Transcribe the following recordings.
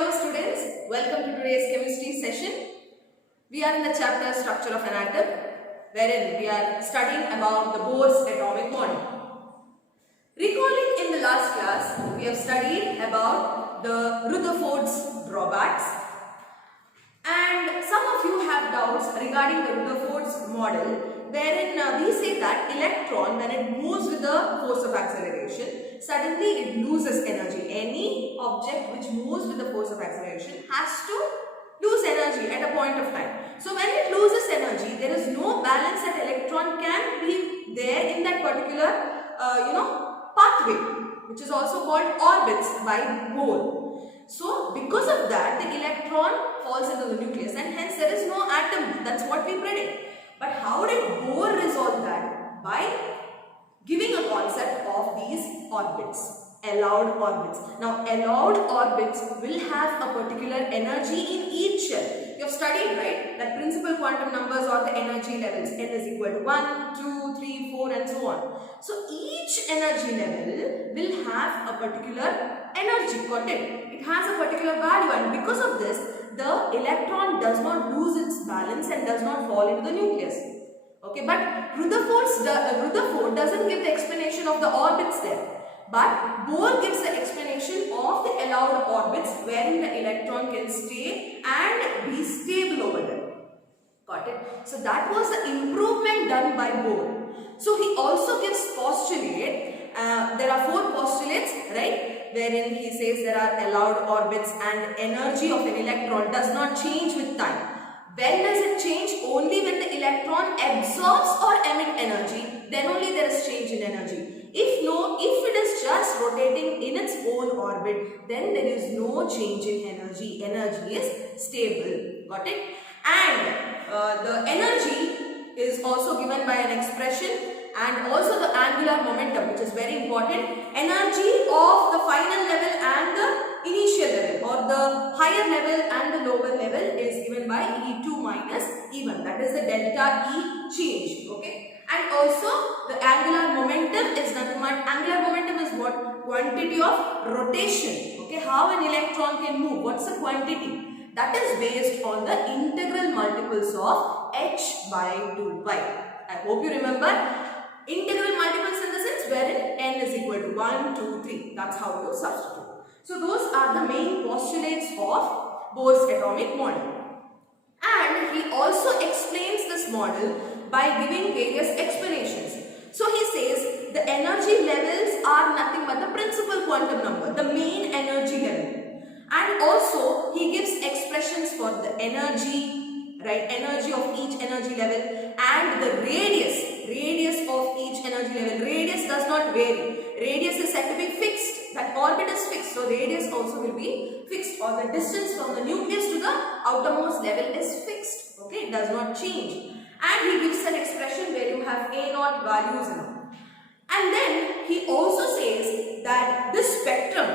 Hello students, welcome to today's chemistry session. We are in the chapter structure of an atom, wherein we are studying about the Bohr's atomic model. Recalling in the last class, we have studied about the Rutherford's drawbacks, and some of you have doubts regarding the Rutherford's model, wherein we say that electron, when it moves with the force of acceleration, suddenly it loses energy. Any object which moves with the force of acceleration has to lose energy at a point of time. So when it loses energy, there is no balance that electron can be there in that particular pathway, which is also called orbits by Bohr. So because of that, the electron falls into the nucleus and hence there is no atom. That's what we predict. But how did Bohr resolve that? By giving a concept of these orbits, allowed orbits. Now, allowed orbits will have a particular energy in each shell. You have studied, right, that principal quantum numbers or the energy levels. N is equal to 1, 2, 3, 4 and so on. So, each energy level will have a particular energy, got it? It has a particular value, and because of this, the electron does not lose its balance and does not fall into the nucleus. Okay, but Rutherford doesn't give the explanation of the orbits there. But Bohr gives the explanation of the allowed orbits wherein the electron can stay and be stable over there. Got it? So that was the improvement done by Bohr. So he also gives postulate. There are 4 postulates, right? Wherein he says there are allowed orbits and energy of an electron does not change with time. When does it change? Only when the electron absorbs or emits energy, then only there is change in energy. If it is just rotating in its own orbit, then there is no change in energy. Energy is stable. Got it? And the energy is also given by an expression, and also the angular momentum, which is very important. Energy of the final level and the initial level, or the higher level and the lower level, is given by E2 minus E1. That is the delta E change. Okay. And also the angular momentum is nothing but, angular momentum is what? Quantity of rotation. Okay. How an electron can move. What's the quantity? That is based on the integral multiples of h by 2pi. I hope you remember. Integral multiples in the sense wherein n is equal to 1, 2, 3. That's how you substitute. So those are the main postulates of Bohr's atomic model. And he also explains this model by giving various explanations. So he says the energy levels are nothing but the principal quantum number, the main energy level. And also he gives expressions for the energy, right? Energy of each energy level and the radius of each energy level. Radius does not vary. Radius is said to be fixed. That orbit is fixed. So radius also will be fixed, or the distance from the nucleus to the outermost level is fixed. Okay, it does not change. And he gives an expression where you have A0 values in it. And then he also says that this spectrum,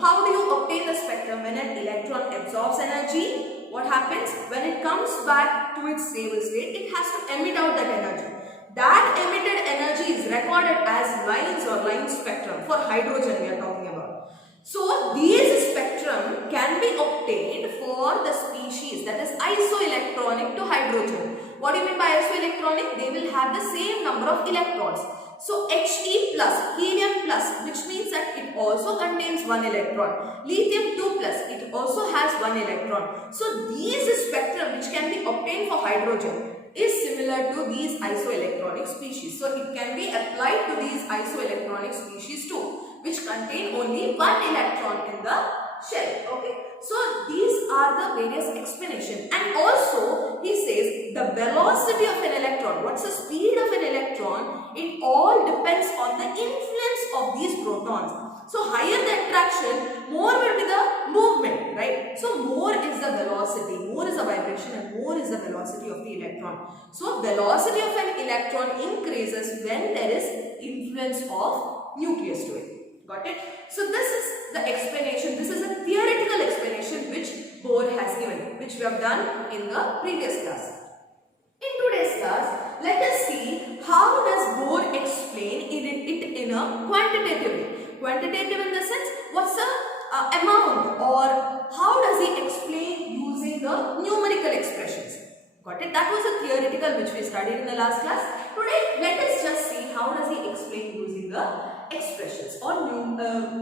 how do you obtain the spectrum? When an electron absorbs energy, what happens? When it comes back to its stable state, it has to emit out that energy. That emitted energy is recorded as lines or line spectrum. For hydrogen we are talking about. So these spectrum can be obtained for the species that is isoelectronic to hydrogen. What do you mean by isoelectronic? They will have the same number of electrons. So He plus, helium plus, which means that it also contains 1 electron. Lithium 2 plus, it also has 1 electron. So these spectrum which can be obtained for hydrogen is similar to these isoelectronic species. So it can be applied to these isoelectronic species too, which contain only 1 electron in the shell. Okay. So these are the various explanations. And also he says the velocity of an electron, what's the speed of an electron, it all depends on the influence of these protons. So higher the attraction, more will be the movement, right? So more is the velocity, more is the vibration and more is the velocity of the electron. So velocity of an electron increases when there is influence of nucleus to it. Got it? So this is the explanation, this is a theoretical explanation which Bohr has given, which we have done in the previous class. In today's class, let us see how does Bohr explain it in a quantitative way. Quantitative in the sense, what's the amount, or how does he explain using the numerical expressions? Got it? That was a theoretical which we studied in the last class. Today, let us just see how does he explain using the expressions or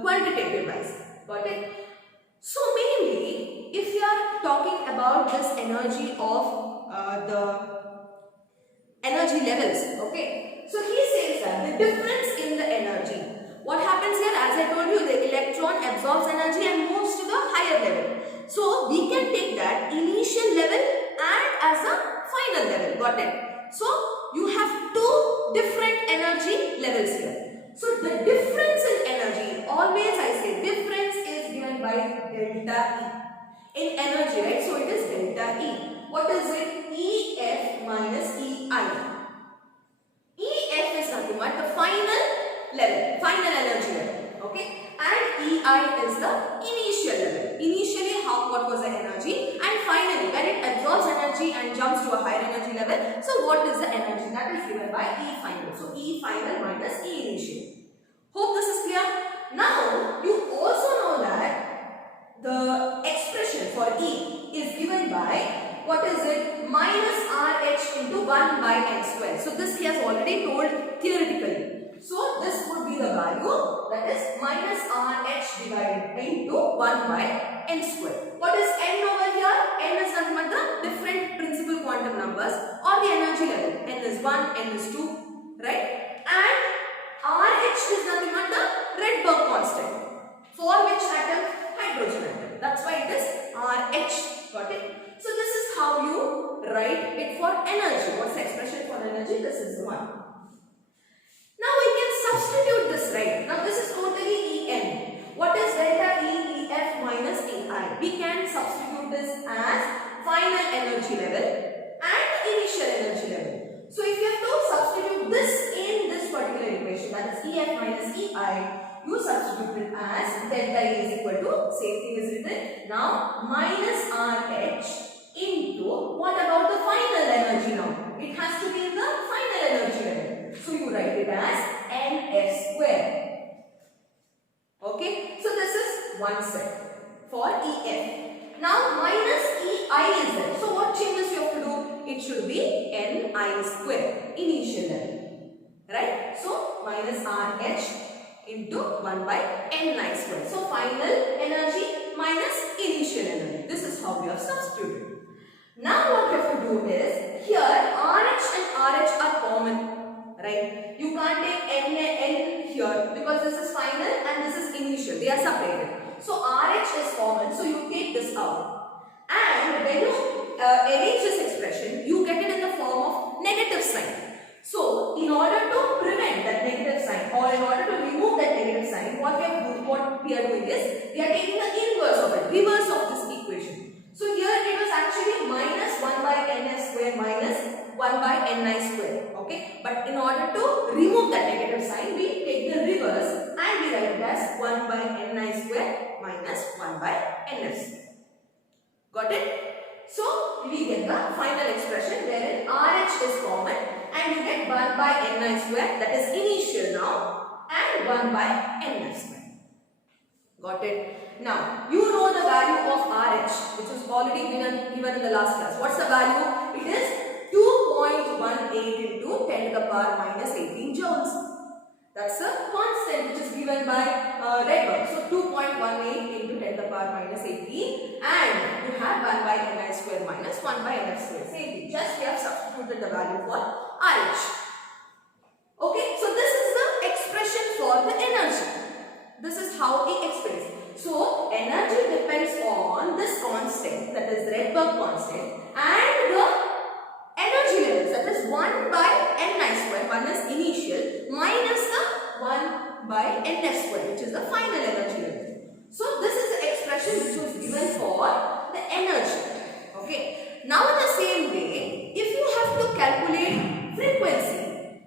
quantitative wise. Got it? So mainly, if you are talking about this energy of the energy levels, okay. So he says that the difference in the energy. What happens here? As I told you, the electron absorbs energy and moves to the higher level. So we can take that initial level and as a final level. Got it? So you have two different energy levels here. So the difference in energy, always I say difference is given by delta E. In energy, right? So it is delta E. What is it? EF minus EI. EF is nothing but the final level, final energy level, okay, and EI is the initial level. Initially, what was the energy, and finally, when it absorbs energy and jumps to a higher energy level, so what is the energy? That is given by E final. So E final minus E initial. Hope this is clear. Now, you also know that the expression for E is given by, what is it? Minus RH into 1 by n square. So this he has already told theoretically. So this would be the value, that is minus RH divided into 1 by n square. What is n over here? N is nothing but the different principal quantum numbers or the energy level. N is 1, n is 2, right? And RH is nothing but the Rydberg constant. For which atom? Hydrogen atom. That's why it is RH. Got it? So this is how you write it for energy. What's the expression for energy? This is the one. Now we can substitute this, right? Now this is totally En. What is delta E, EF minus EI? We can substitute this as final energy level and initial energy level. So if you have to substitute this in this particular equation, that is EF minus EI, you substitute it as delta E is equal to, same thing is written, now minus RH into, what about the final energy now? It has to be in the final energy level. So you write it as NF square. Okay, so this is one set for EF. Now minus EI is there. So what changes you have to do? It should be NI square, initial level. Right? So minus RH into 1 by Ni square. So final energy minus initial energy. This is how we have substituted. Now what you have to do is, here RH and RH are common, right? You can't take N here because this is final and this is initial. They are separated. So RH is common, so you take this out. And when you arrange this expression, you get it in the form of negative sign. So in order to prevent that negative sign, or in order to remove that negative sign, what we are doing is, we are taking the inverse of it, reverse of this equation. So here it was actually minus 1 by NS square minus 1 by Ni square. Okay. But in order to remove that negative sign, we take the reverse and we write it as 1 by Ni square minus 1 by Nf square. Got it? So we get the final expression wherein RH is common and you get 1 by Ni square, that is initial now, and 1 by Nf square. Got it? Now, you know the value of RH, which was already given in the last class. What's the value? It is 2.18 into 10 to the power minus 18 joules. That's a constant which is given by Rydberg. So 2.18 into 10 to the power minus 18, and you have 1 by Ni square minus 1 by Nf square. Same thing. Just we have substituted the value for RH. Okay, so this is the expression for the energy. This is how he explains. So energy depends on this constant, that is Rydberg constant, and the energy levels, that is 1 by Ni square, 1 is initial, minus the 1 by Nf square, which is the final energy level. So this is the expression which was given for the energy. Okay. Now in the same way, if you have to calculate frequency,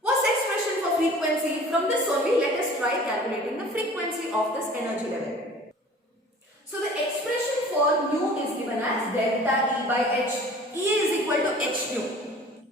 what's the expression for frequency? From this only, let us try calculating the frequency of this energy level. So the expression for nu is given as delta E by H. E is equal to H nu.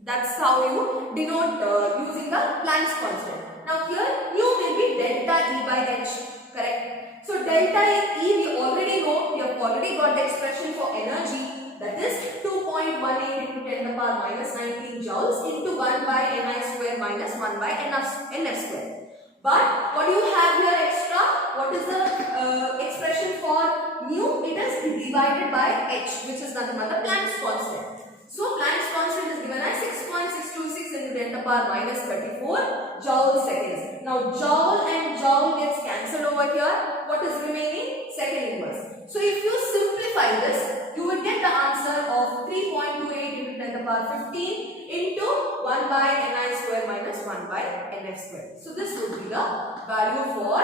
That's how you denote using the Planck's constant. Now here nu will be delta E by H. Correct? So delta E we already know, we have already got the expression for energy, that is 2.18 into 10 to the power minus 19 joules into 1 by Ni square minus 1 by Nf square. But what do you have here extra? What is the expression for mu? It is divided by h, which is nothing but the Planck's constant. So Planck's constant is given as 6.626 into 10 to the power minus 34 joule seconds. Now joule and joule gets cancelled over here. What is remaining? Second inverse. So if you simplify this, you will get the answer of 3.28 into 10 to the power 15 into 1 by Ni square minus 1 by Nf square. So this would be the value for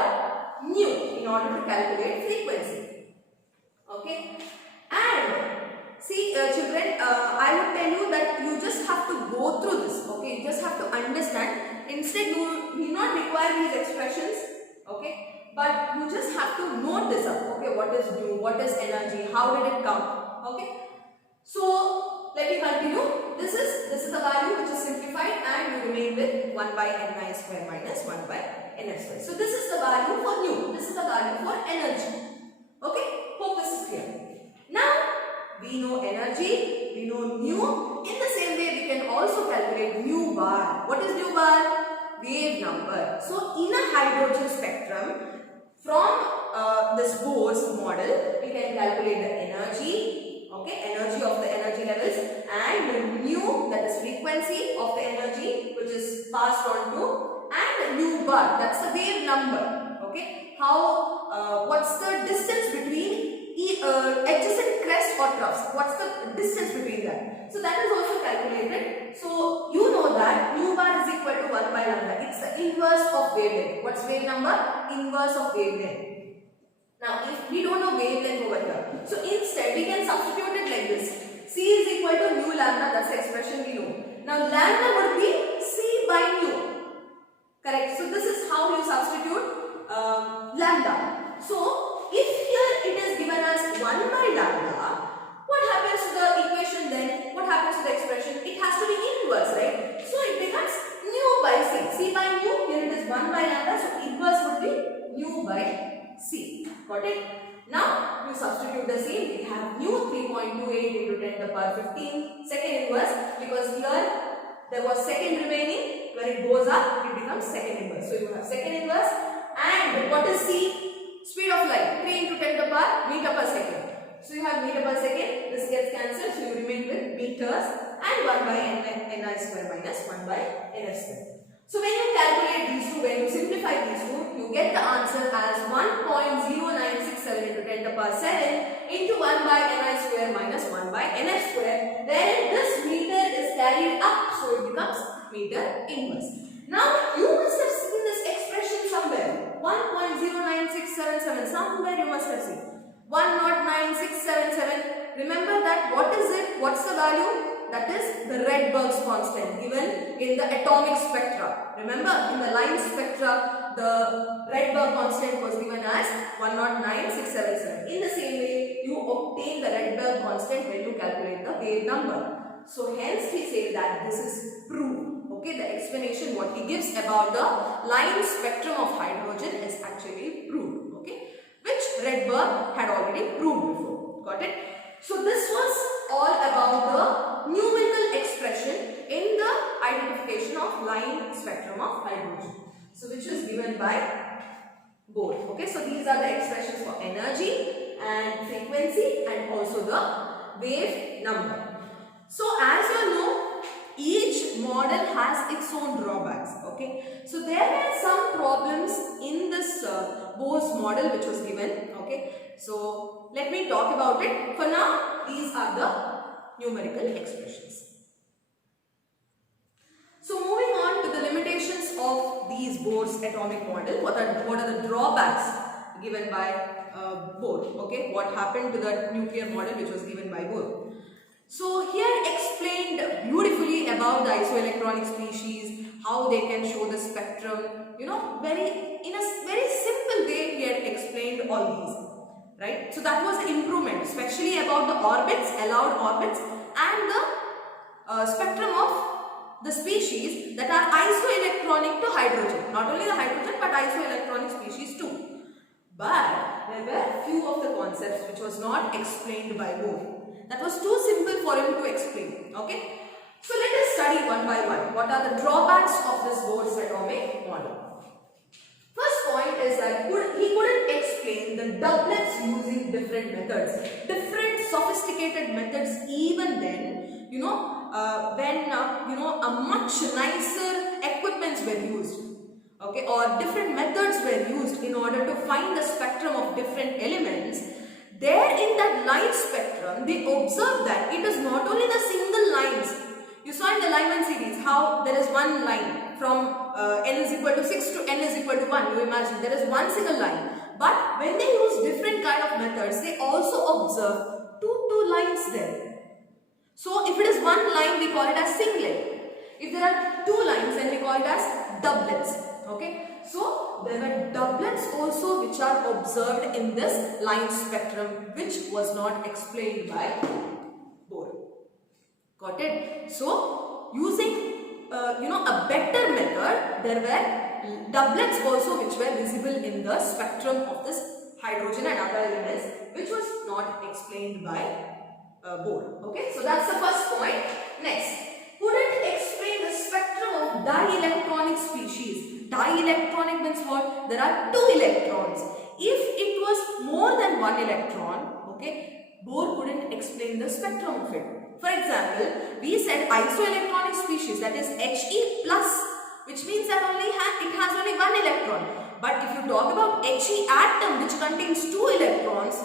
mu in order to calculate frequency. Okay. And see children, I would tell you that you just have to go through this. Okay. You just have to understand. Instead you will not require these expressions. Okay. But you just have to note this up. Okay. What is mu? What is energy? How did it come? Okay. So let me continue. This is the value which is simplified and you remain with 1 by Ni square minus 1 by Nf square. So this is the value for nu. This is the value for energy. Okay. Hope this is clear. Now we know energy, we know nu. In the same way we can also calculate nu bar. What is nu bar? Wave number. So in a hydrogen spectrum, from this Bohrs model, we can calculate the energy, okay, energy of the energy levels, and the nu, that is frequency of the energy which is passed on to, and nu bar, that's the wave number. Okay, how what's the distance between adjacent crest or troughs? What's the distance between them? So that is also calculated. So you know that nu bar is equal to 1 by lambda. It's the inverse of wavelength. What's wave number? Inverse of wavelength. Now if we don't know wavelength over here, so instead we can substitute it like this. C is equal to nu lambda. That's the expression we know. Now lambda would be C by nu. Correct. So this is how you substitute lambda. So if here it is given as 1 by lambda, what happens to the equation then? What happens to the expression? It has to be inverse, right? So it becomes nu by C. C by nu, here it is 1 by lambda, so inverse would be nu by C. Got it? Now you substitute the C. We have nu 3.28 into 10 to the power 15. Second inverse, because here there was second remaining. When it goes up, it becomes second inverse. So you have second inverse. And what is C? Speed of light, 3 into 10 to the power meter per second. So you have meter per second, this gets cancelled, so you remain with meters and 1 by Ni square minus 1 by Nf square. So when you calculate these two, when you simplify these two, you get the answer as 1.0967 into 10 to the power 7 into 1 by Ni square minus 1 by Nf square. Then this meter is carried up, so it becomes meter inverse. Now you must have seen this expression somewhere. 1.09677, somewhere you must have seen. 109,677. Remember that. What is it? What's the value? That is the Rydberg's constant given in the atomic spectra. Remember, in the line spectra, the Rydberg constant was given as 109,677. In the same way, you obtain the Rydberg constant when you calculate the wave number. So hence we say that this is proved. Okay, the explanation what he gives about the line spectrum of hydrogen is actually proved. Okay, which Rydberg had already proved before. Got it? So this was all about the numerical expression in the identification of line spectrum of hydrogen. So which was given by Bohrs. Okay, so these are the expressions for energy and frequency and also the wave number. So as you know, each model has its own drawbacks. Okay, so there were some problems in this Bohrs model which was given. Okay, so let me talk about it. For now, these are the numerical expressions. So moving on to the limitations of these Bohrs atomic model. What are the drawbacks given by Bohr? Okay, what happened to the nuclear model which was given by Bohr? So here explained beautifully about the isoelectronic species, how they can show the spectrum, you know, in a very simple way he had explained all these, right? So that was the improvement, especially about the orbits, allowed orbits, and the spectrum of the species that are isoelectronic to hydrogen. Not only the hydrogen but isoelectronic species too. But there were few of the concepts which was not explained by Bohr. That was too simple for him to explain. Okay. So let us study one by one. What are the drawbacks of this Bohr's atomic model? First point is that he couldn't explain the doublets using different methods, different sophisticated methods. Even then, when a much nicer equipments were used, okay, or different methods were used in order to find the spectrum of different elements. There in that line spectrum, they observed that it is not only the single lines. You saw in the Lyman series how there is one line from n is equal to 6 to n is equal to 1. You imagine there is one single line. But when they use different kind of methods, they also observe two lines there. So if it is one line, we call it as singlet. If there are two lines, then we call it as doublets. Okay. So there were doublets also which are observed in this line spectrum, which was not explained by Bohr. Got it? So using a better method, there were doublets also which were visible in the spectrum of this hydrogen and other elements, which was not explained by Bohr. Okay, so that's the first point. Next, couldn't explain the spectrum of dielectronic species. Dielectronic means what? There are two electrons. If it was more than one electron, okay, Bohr couldn't explain the spectrum of it. For example, we said isoelectronic species, that is He plus, which means that it has only one electron. But if you talk about He atom, which contains two electrons,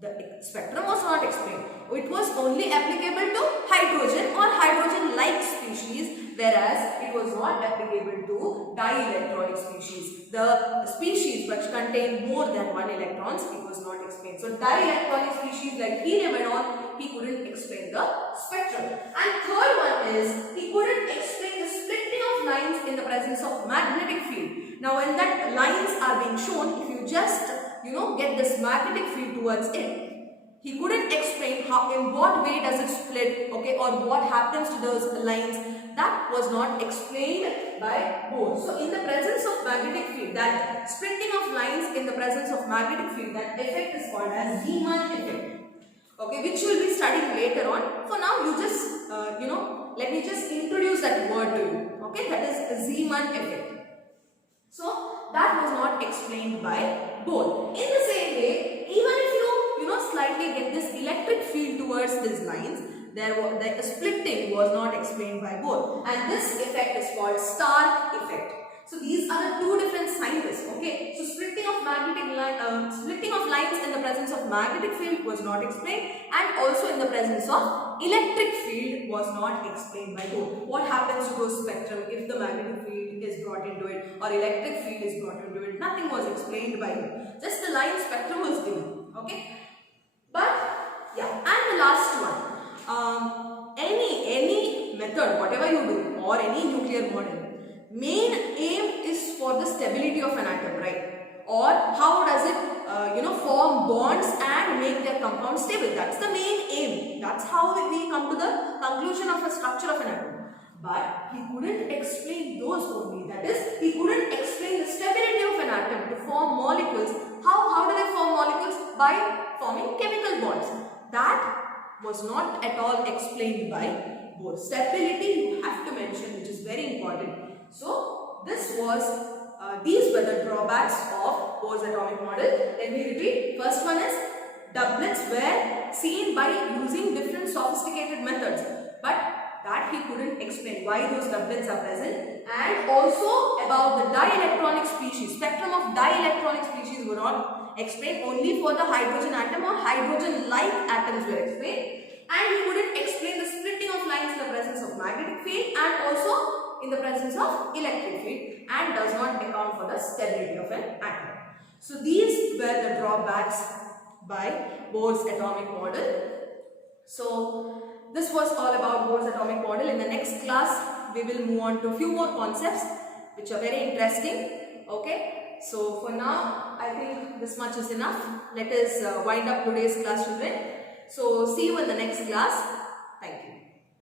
the spectrum was not explained. It was only applicable to hydrogen or hydrogen-like species, whereas it was not applicable to dielectronic species. The species which contain more than one electrons, it was not explained. So dielectronic species like helium and all, he couldn't explain the spectrum. And third one is, he couldn't explain the splitting of lines in the presence of magnetic field. Now when that lines are being shown, if you just get this magnetic field towards it, he couldn't explain how, in what way does it split, okay, or what happens to those lines. That was not explained by Bohr. So in the presence of magnetic field, that splitting of lines in the presence of magnetic field, that effect is called as Zeeman effect, okay, which we will be studying later on. For now, you just let me just introduce that word to you, okay, that is Zeeman effect. So that was not explained by Bohr. In the same way, even if you slightly get this electric field towards these lines, the splitting was not explained by Bohr, and this effect is called Stark effect. So these are the two different scientists. Okay, so splitting of lines in the presence of magnetic field was not explained, and also in the presence of electric field was not explained by Bohr. What happens to those spectrum if the magnetic field is brought into it or electric field is brought into it? Nothing was explained by him. Just the line spectrum was given. Okay. But yeah, and the last one, any method, whatever you do, or any nuclear model, main aim is for the stability of an atom, right? Or how does it, form bonds and make their compound stable. That's the main aim. That's how we come to the conclusion of a structure of an atom. But he couldn't explain those only. That is, he couldn't explain the stability of an atom to form molecules. How do they form molecules? By forming chemical bonds. That was not at all explained by Bohr. Stability you have to mention, which is very important. So these were the drawbacks of Bohr's atomic model. Let me repeat. First one is, doublets were seen by using different sophisticated methods, but that he couldn't explain why those doublets are present. And also about the dielectronic species, spectrum of dielectronic species were not explained. Only for the hydrogen atom or hydrogen-like atoms were explained. And he couldn't explain the splitting of lines in the presence of magnetic field and also in the presence of electric field, and does not account for the stability of an atom. So these were the drawbacks by Bohr's atomic model. So this was all about Bohr's atomic model. In the next class, we will move on to a few more concepts which are very interesting. Okay, so for now, I think this much is enough. Let us wind up today's class, children. So see you in the next class.